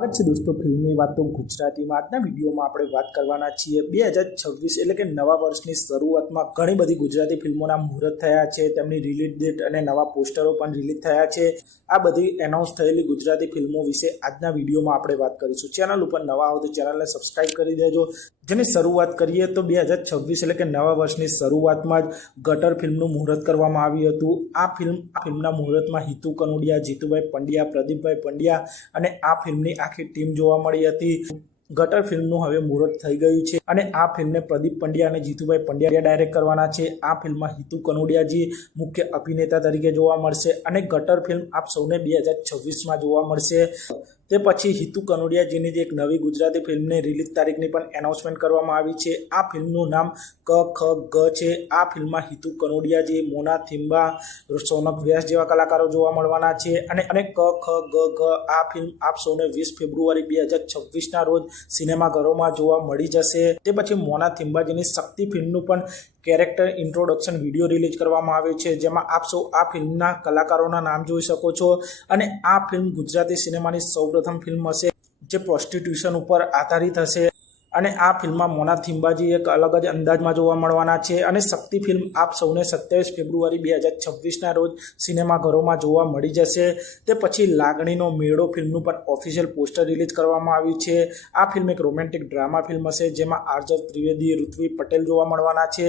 સ્વાગત છે દોસ્તો ફિલ્મની વાત તો ગુજરાતીમાં. આજના વિડીયોમાં આપણે વાત કરવાના છીએ બે હજાર છવ્વીસ એટલે કે નવા વર્ષની શરૂઆતમાં ઘણી બધી ગુજરાતી ફિલ્મોના મુહૂર્ત થયા છે, તેમની રિલીઝ ડેટ અને નવા પોસ્ટરો પણ રિલીઝ થયા છે. આ બધી એનાઉન્સ થયેલી ગુજરાતી ફિલ્મો વિશે આજના વિડીયોમાં આપણે વાત કરીશું. ચેનલ ઉપર નવા આવો તો ચેનલને સબસ્ક્રાઈબ કરી દેજો. જેની શરૂઆત કરીએ તો બે હજાર છવ્વીસ એટલે કે નવા વર્ષની શરૂઆતમાં જ ગટર ફિલ્મનું મુહૂર્ત કરવામાં આવ્યું હતું. આ ફિલ્મ, આ ફિલ્મના મુહૂર્તમાં હિતુ કનોડિયા, જીતુભાઈ પંડ્યા, પ્રદીપભાઈ પંડ્યા અને આ ફિલ્મની આખી ટીમ જોવા મળી હતી. ગટર ફિલ્મનું હવે મુહૂર્ત થઈ ગયું છે અને આ ફિલ્મને પ્રદીપ પંડ્યા અને જીતુભાઈ પંડ્યા ડાયરેક્ટ કરવાના છે. આ ફિલ્મમાં હિતુ કનોડિયાજી મુખ્ય અભિનેતા તરીકે જોવા મળશે અને ગટર ફિલ્મ આપ સૌને બે હજાર છવ્વીસમાં જોવા મળશે. તે પછી હિતુ કનોડિયાજીની જે એક નવી ગુજરાતી ફિલ્મની રિલીઝ તારીખની પણ એનાઉન્સમેન્ટ કરવામાં આવી છે. આ ફિલ્મનું નામ ક, ખ, ગ છે. આ ફિલ્મમાં હિતુ કનોડિયાજી, મોના થિમ્બા, સોનક વ્યાસ જેવા કલાકારો જોવા મળવાના છે અને અને ક, ખ, ગ ઘ આ ફિલ્મ આપ સૌને વીસ ફેબ્રુઆરી બે હજાર છવ્વીસના રોજ સિનેમાઘરોમાં જોવા મળી જશે. તે પછી મોના થિંબાજીની શક્તિ ફિલ્મનું પણ કેરેક્ટર ઇન્ટ્રોડક્શન વીડિયો રિલીઝ કરવામાં આવ્યો છે, જેમાં આપ સૌ આ ફિલ્મના કલાકારોના નામ જોઈ શકો છો અને આ ફિલ્મ ગુજરાતી સિનેમાની સૌપ્રથમ ફિલ્મ હશે, જે પ્રોસ્ટિટ્યુશન ઉપર આધારિત હશે. અને આ ફિલ્મમાં મોના થિંબાજી એક અલગ જ અંદાજમાં જોવા મળવાના છે અને શક્તિ ફિલ્મ આપ સૌને સત્યાવીસ ફેબ્રુઆરી બે હજાર છવ્વીસના રોજ સિનેમાઘરોમાં જોવા મળી જશે. તે પછી લાગણીનો મેળો ફિલ્મનું પણ ઓફિશિયલ પોસ્ટર રિલીઝ કરવામાં આવ્યું છે. આ ફિલ્મ એક રોમેન્ટિક ડ્રામા ફિલ્મ હશે જેમાં આર્જવ ત્રિવેદી, ઋત્વી પટેલ જોવા મળવાના છે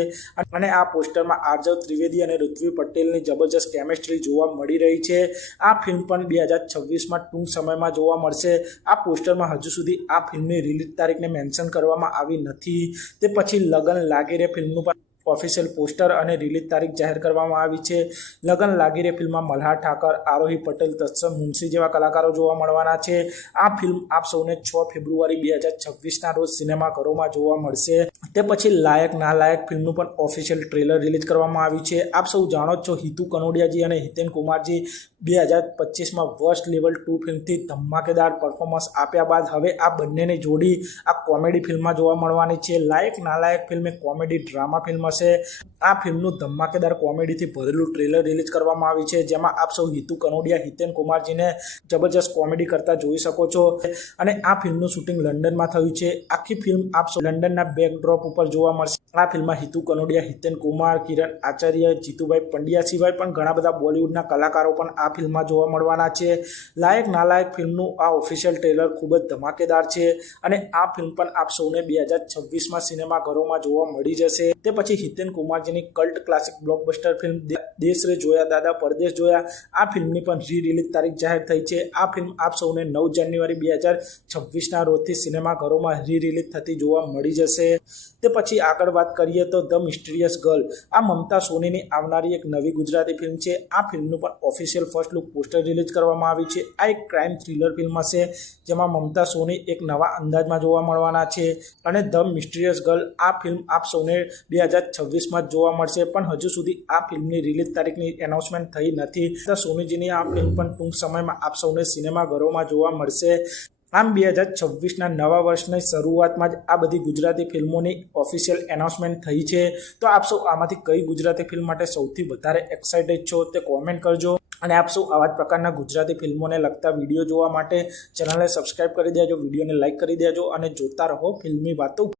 અને આ પોસ્ટરમાં આર્જવ ત્રિવેદી અને ઋત્વી પટેલની જબરજસ્ત કેમેસ્ટ્રી જોવા મળી રહી છે. આ ફિલ્મ પણ બે હજાર છવ્વીસમાં ટૂંક સમયમાં જોવા મળશે. આ પોસ્ટરમાં હજુ સુધી આ ફિલ્મની રિલીઝ તારીખને મેન્શન કરવામાં આવી નથી. તે પછી લગન લાગે રે ફિલ્મનું પણ ઓફિશિયલ પોસ્ટર અને રિલીઝ તારીખ જાહેર કરવામાં આવી છે. લગન લાગી રે ફિલ્મમાં મલ્હાર ઠાકર, આરોહી પટેલ, તત્સમ, મુનશી જેવા કલાકારો જોવા મળવાના છે. આ ફિલ્મ આપ સૌને છ ફેબ્રુઆરી બે હજાર છવ્વીસના રોજ સિનેમાઘરોમાં જોવા મળશે. તે પછી લાયક ના લાયક ફિલ્મનું પણ ઓફિશિયલ ટ્રેલર રિલીઝ કરવામાં આવ્યું છે. આપ સૌ જાણો છો હિતુ કનોડિયાજી અને હિતેન કુમારજી બે હજાર પચીસમાં વર્સ્ટ લેવલ ટુ ફિલ્મથી ધમાકેદાર પરફોર્મન્સ આપ્યા બાદ હવે આ બંનેની જોડી આ કોમેડી ફિલ્મમાં જોવા મળવાની છે. Layak Nalayak film comedy drama film હશે. આ ફિલ્મનું ધમાકેદાર કોમેડીથી ભરેલું ટ્રેલર રિલીઝ કરવામાં આવી છે, જેમાં આપ સૌ હિતુ કનોડિયા, હિતેન કુમારજીને જબરજસ્ત કોમેડી કરતા જોઈ શકો છો. અને આ ફિલ્મનું શૂટિંગ લંડનમાં થયું છે. આખી ફિલ્મ આપ સૌ લંડનના બેકડ્રોપ ઉપર જોવા મળશે. આ ફિલ્મમાં હિતુ કનોડિયા, હિતેન કુમાર, કિરણ આચાર્ય, જીતુભાઈ પંડ્યા સિવાય પણ ઘણા બધા બોલિવૂડના કલાકારો પણ આ ફિલ્મમાં જોવા મળવાના છે. લાયક નાલાયક ફિલ્મનું આ ઓફિશિયલ ટ્રેલર ખૂબ જ ધમાકેદાર છે અને આ ફિલ્મ પણ આપ સૌને બે હજાર છવ્વીસમાં સિનેમાઘરોમાં જોવા મળી જશે. તે પછી Hiten કુમારજીની cult classic blockbuster film Desh Re Joya, દાદા પરદેશ જોયા. આ ફિલ્મની પણ રી રિલીઝ તારીખ જાહેર થઈ છે. આ ફિલ્મ આપ સૌને નવ જાન્યુઆરી બે હજાર છવ્વીસના રોજથી સિનેમાઘરોમાં રી રિલીઝ થતી જોવા મળી જશે. તે પછી આગળ વાત કરીએ તો ધ મિસ્ટીરિયસ ગર્લ આ મમતા સોનીની આવનારી એક નવી ગુજરાતી ફિલ્મ છે. આ ફિલ્મનું પણ official first look poster release કરવામાં આવ્યું છે. આ એક ક્રાઇમ થ્રિલર ફિલ્મ હશે, જેમાં મમતા સોની એક નવા અંદાજમાં જોવા મળવાના છે. અને ધ મિસ્ટીરિયસ ગર્લ આ ફિલ્મ આપ સૌને બે હજાર છવ્વીસમાં જોવા મળશે. પણ હજુ સુધી આ ફિલ્મની રિલીઝ તારીખની એનાઉન્સમેન્ટ થઈ નથી. તો સોનીજીની આ ફિલ્મ પણ ટૂંક સમયમાં આપ સૌને સિનેમાઘરોમાં જોવા મળશે. આમ બે હજાર છવ્વીસના નવા વર્ષની શરૂઆતમાં જ આ બધી ગુજરાતી ફિલ્મોની ઓફિશિયલ એનાઉન્સમેન્ટ થઈ છે. તો આપ સૌ આમાંથી કઈ ગુજરાતી ફિલ્મ માટે સૌથી વધારે એક્સાઇટેડ છો તે કોમેન્ટ કરજો. અને આપ સૌ આવા જ પ્રકારના ગુજરાતી ફિલ્મોને લગતા વીડિયો જોવા માટે ચેનલને સબસ્ક્રાઇબ કરી દેજો, વિડીયોને લાઇક કરી દેજો અને જોતા રહો ફિલ્મી વાતો.